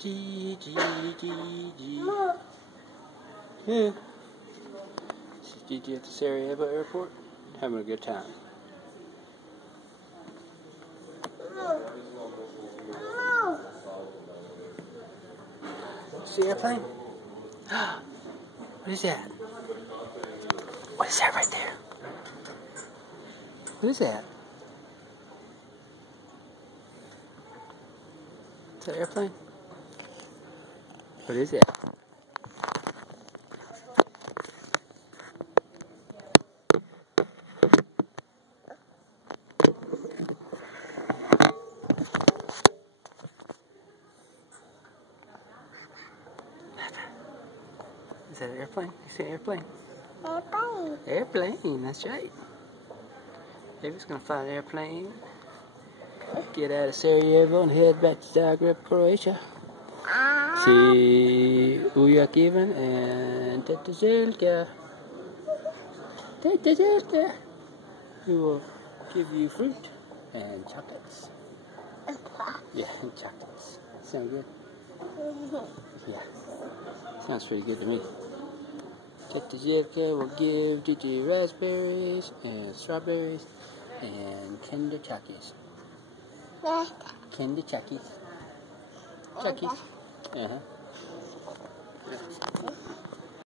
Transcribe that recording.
G, G, G, G. Yeah. This is Gigi at the Sarajevo airport, having a good time. See the airplane? What is that? What is that right there? What is that? Is that an airplane? What is that? Is that an airplane? You see an airplane? Airplane. Airplane, that's right. David's gonna fly an airplane, get out of Sarajevo and head back to Zagreb, Croatia. See Ujak Ivan and Teta Zelka. Teta Zelka, who will give you fruit and chocolates. Yeah, and chocolates. Sound good? Yeah, sounds pretty good to me. Teta Zelka will give Gigi raspberries and strawberries and Kinder Chockies. Kinder Chockies. Chockies. Uh-huh.